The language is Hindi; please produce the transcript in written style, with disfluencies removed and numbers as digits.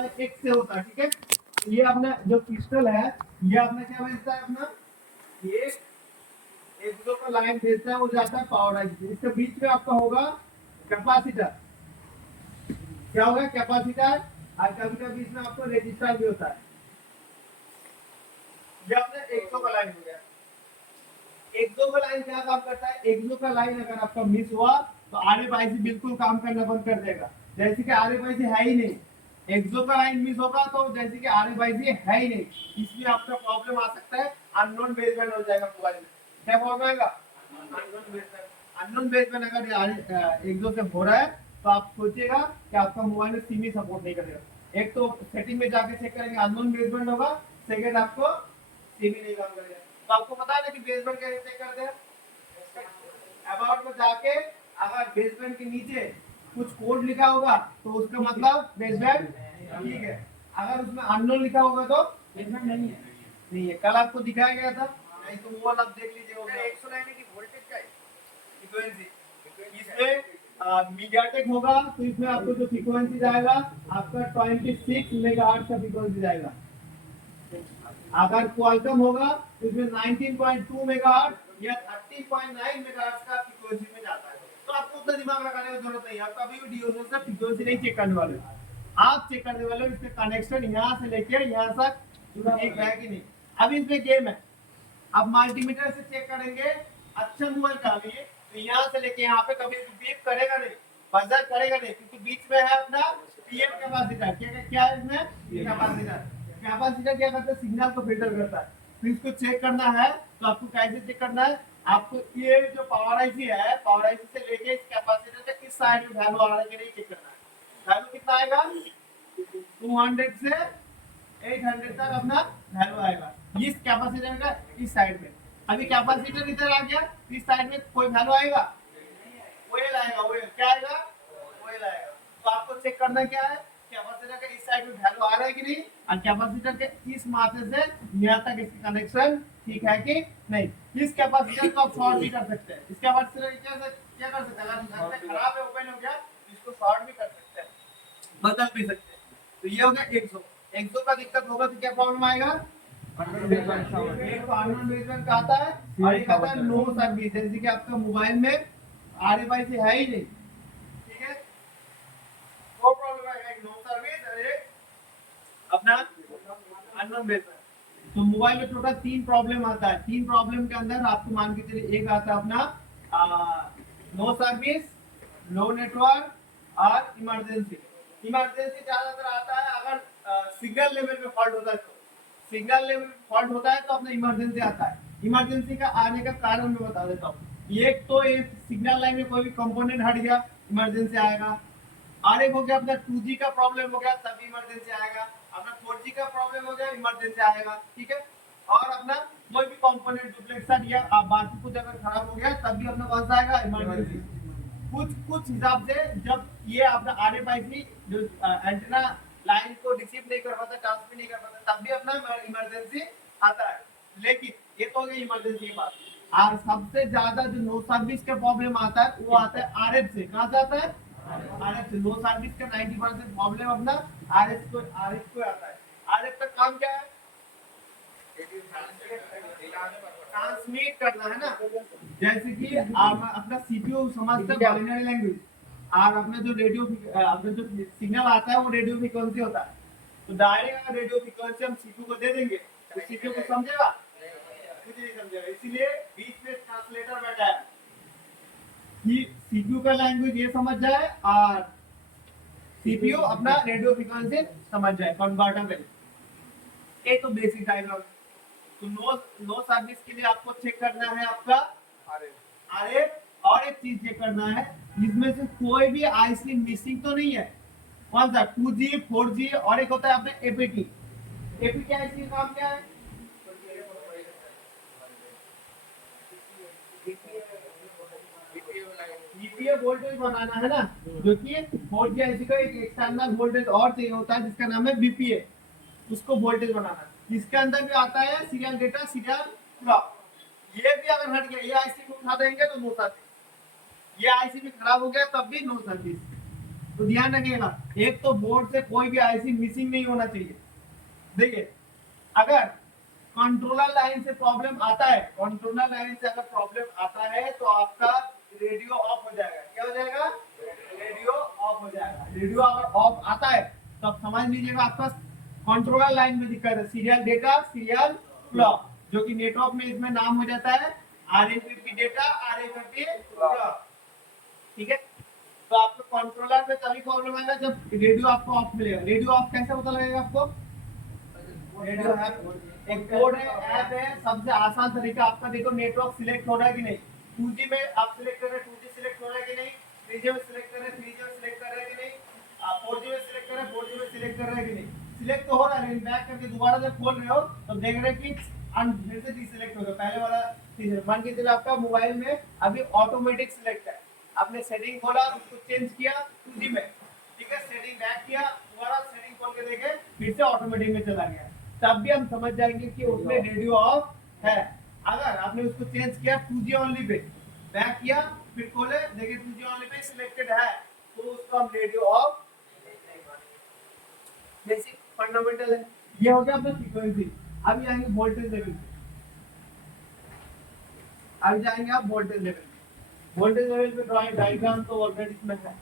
होता है, एक से होता है, ठीक है। तो ये अपना जो क्रिस्टल है, ये अपना क्या भेजता है, अपना ये एक दो का लाइन भेजता है, वो जाता है पावर आईसी। इसके बीच में आपका होगा कैपेसिटर, क्या होगा कैपेसिटर, और कभी कभी इसमें आपको रेजिस्टर भी होता है। ये अपने 100 का लाइन हो गया। 100 का लाइन क्या काम करता है, 100 का लाइन अगर आपका मिस हुआ तो आरएफआईसी बिल्कुल काम करना बंद कर देगा। जैसे कि आरएफआईसी है ही नहीं, 100 का लाइन मिस होगा तो जैसे कि आरएफआईसी है ही नहीं, इसमें आपका प्रॉब्लम आ सकता है, अननोन बेसबैंड हो जाएगा मोबाइल में। क्या प्रॉब्लम आएगा, अननोन बेसबैंड। अननोन बेसबैंड अगर 100 से हो रहा है तो आप सोचिएगा कि आपका मोबाइल में सिम ही सपोर्ट नहीं करेगा। एक तो सेटिंग में जाके चेक करेंगे अननोन बेसबैंड होगा, सेकंड आपको सिम ही नहीं काम करेगा। तो आपको पता है ना कि बेसबैंड कैसे चेक करते हैं, अबाउट में जाके अगर बेसबैंड के नीचे कुछ कोड लिखा होगा तो उसका मतलब बेसबैंड ठीक है, अगर उसमें अननोन लिखा होगा तो बेसबैंड नहीं है। कल आपको दिखाया गया था, नहीं तो वो वाला आप देख लीजिए। 190 की वोल्टेज का है फ्रीक्वेंसी, इसमें मीडियाटेक होगा तो इसमें आपको जो फ्रीक्वेंसी जाएगा आपका 26 मेगाहर्ट्ज का फ्रीक्वेंसी जाएगा। अगर क्वालकॉम होगा तो इसमें 19.2 मेगाहर्ट्ज या 30.9 मेगाहर्ट्ज का फ्रीक्वेंसी में जाता है। तो आपको उतना दिमाग लगाने की जरूरत नहीं है, आपको अभी भी डीओएसएल से फ्रीक्वेंसी नहीं चेक करने वाले, आप चेक करने वाले हो इसके कनेक्शन यहाँ से लेकर यहाँ तक एक है कि नहीं। अभी इसमें गेम है, आप मल्टीमीटर से चेक करेंगे, अच्छा मोबाइल का लिए तो यहाँ से लेके यहाँ पे कभी बीप करेगा नहीं, बजर करेगा नहीं, क्योंकि बीच में है अपना पीएम कैपेसिटर। क्या है इसमें कैपेसिटर। कैपेसिटर क्या करता है, सिग्नल को फिल्टर करता है। तो इसको चेक करना है तो आपको कैसे चेक करना है, आपको ये जो पावर आईसी है, पावर आईसी से लेके इस कैपेसिटर के इस साइड में वैल्यू आ रहा है कि नहीं चेक करना है। वैल्यू कितना आएगा, 200 से 800 तक अपना वैल्यू आएगा इस कैपेसिटर का इस साइड में। अभी कैपेसिटर इधर आ गया, इस साइड में कोई वैल्यू आएगा, ओएल आएगा, ओएल क्या आएगा, ओएल आएगा। तो आपको चेक करना क्या है, कैपेसिटर के इस साइड में वैल्यू आ रहा है कि नहीं, और कैपेसिटर के इस माथे से यहाँ तक इसका कनेक्शन ठीक है कि नहीं। इस कैपेसिटर को आप शॉर्ट भी कर सकते हैं, इस कैपेसिटर क्या कर सकते हैं, अगर खराब है ओपन हो गया तो इसको शॉर्ट भी कर सकते हैं, बदल भी सकते हैं। तो ये हो गया 100। 100 का दिक्कत होगा तो क्या प्रॉब्लम आएगा, एक अननोन बेसबैंड का आता है और एक आता है नो सर्विस, जैसे कि आपका मोबाइल में आरएफआईसी है ही नहीं, ठीक है। दो प्रॉब्लम आएगा, एक नो सर्विस और एक अपना अननोन बेसबैंड। तो मोबाइल में टोटल 3 प्रॉब्लम आता है। 3 प्रॉब्लम के अंदर आपको मान के चलिए एक आता है अपना नो सर्विस, नो नेटवर्क और इमरजेंसी। इमरजेंसी ज्यादातर आता है अगर सिग्नल लेवल में फॉल्ट होता है, तो सिग्नल लेवल में फॉल्ट होता है तो अपना इमरजेंसी आता है। इमरजेंसी का आने का कारण मैं बता देता हूँ। एक तो ये सिग्नल लाइन में कोई भी कंपोनेंट हट गया, इमरजेंसी आएगा। और एक हो गया अपना 2G का प्रॉब्लम हो गया, तभी इमरजेंसी आएगा। अपना 4G का प्रॉब्लम हो गया, इमरजेंसी आएगा, ठीक है। और अपना कोई भी कंपोनेंट डुप्लेक्सर या बाकी कुछ अगर खराब हो गया तब भी अपना कौन सा आएगा, इमरजेंसी। कुछ हिसाब से जब ये अपना आरएफआईसी जो एंटीना लाइन को रिसीव नहीं कर पाता, ट्रांसमिट नहीं कर पाता, तब भी अपना इमरजेंसी आता है। लेकिन ये तो हो गई इमरजेंसी की बात। और सबसे ज्यादा जो नो सर्विस का प्रॉब्लम आता है वो आता है आरएफ से। कहां से आता है, आरएफ से। नो सर्विस का 90% प्रॉब्लम अपना आरएफ को आता है। आरएफ का काम क्या है, ट्रांसमिट करना है ना। जैसे कि अपना सीपीयू समझता है बाइनरी लैंग्वेज, और अपना जो रेडियो अपना जो सिग्नल आता है वो रेडियो फ्रीक्वेंसी होता है। तो डायरेक्ट रेडियो फ्रीक्वेंसी हम सीपीयू को दे देंगे तो सीपीयू को समझेगा, कुछ नहीं समझेगा। इसीलिए बीच में ट्रांसलेटर बैठा है कि सीपीयू का लैंग्वेज ये समझ जाए और सीपीयू अपना रेडियो फ्रीक्वेंसी समझ जाए, कन्वर्टर। ये तो बेसिक डायग्राम। तो नो सर्विस के लिए आपको चेक करना है आपका आरएफ, और एक चीज चेक करना है इसमें से कोई भी आईसी मिसिंग तो नहीं है। कौन सा, 2G 4G और एक होता है आपने एपीटी। एपीटी आईसी का काम क्या है, जीपीए वोल्टेज बनाना है ना, जो कि 4G आईसी का एक एक्सटर्नल वोल्टेज और चाहिए होता है जिसका नाम है बीपीए, उसको वोल्टेज बनाना। इसके अंदर भी आता है सीरियल डेटा, सीरियल क्लॉक। ये भी अगर हट गया, ये आईसी को उठा देंगे तो नो सर्विस, ये आईसी भी खराब हो गया तब भी नो सर्विस। तो ध्यान रखिएगा, एक तो बोर्ड से कोई भी आईसी मिसिंग नहीं होना चाहिए। देखिए अगर कंट्रोलर लाइन से प्रॉब्लम आता है, कंट्रोलर लाइन से अगर प्रॉब्लम आता है तो आपका रेडियो ऑफ हो जाएगा। क्या हो जाएगा? रेडियो ऑफ हो जाएगा। रेडियो अगर ऑफ आता है तो आप समझ लीजिएगा आपका कंट्रोलर लाइन में दिक्कत है, सीरियल डेटा सीरियल क्लॉक, जो कि नेटवर्क में इसमें नाम हो जाता है आरएमपी डेटा आरएमपी क्लॉक। ठीक है, तो आपको कंट्रोलर में तभी प्रॉब्लम आएगा जब रेडियो आपको ऑफ मिलेगा। रेडियो ऑफ कैसे पता लगेगा आपको? रेडियो ऐप एक कोड है, ऐप है, सबसे आसान तरीका आपका। देखो नेटवर्क सिलेक्ट हो रहा है कि नहीं, 2G में आप सिलेक्ट कर रहे हैं 2G सिलेक्ट हो रहा है कि नहीं, 3G में सिलेक्ट कर रहे हैं 3G में सिलेक्ट कर रहे हैं कि नहीं, आप 4G में सिलेक्ट कर रहे हैं 4G में सिलेक्ट कर रहे हैं कि नहीं। सिलेक्ट तो हो रहा है, लेकिन बैक करके दोबारा जब खोल रहे हो तो देख रहे हैं कि फिर से डिसिलेक्ट हो गया, पहले वाला मान के चलो आपका मोबाइल में अभी ऑटोमेटिक सिलेक्ट है, आपने सेटिंग खोला उसको चेंज किया 2G में, ठीक है, सेटिंग बैक किया, दोबारा सेटिंग खोल के देखे फिर से ऑटोमेटिक में चला गया, तब भी हम समझ जाएंगे कि उसमें रेडियो ऑफ है। अगर आपने उसको चेंज किया 2G ओनली पे, बैक किया फिर खोले देखिए 2G ओनली पे सिलेक्टेड है, तो उसको हम रेडियो ऑफ बेसिक फंडामेंटल है। ये हो गया अपना फ्रीक्वेंसी। अभी आएंगे वोल्टेज लेवल पे, अभी जाएंगे आप वोल्टेज लेवल पे। वोल्टेज लेवल पे ड्राइंग डायग्राम तो ऑलरेडी इसमें है।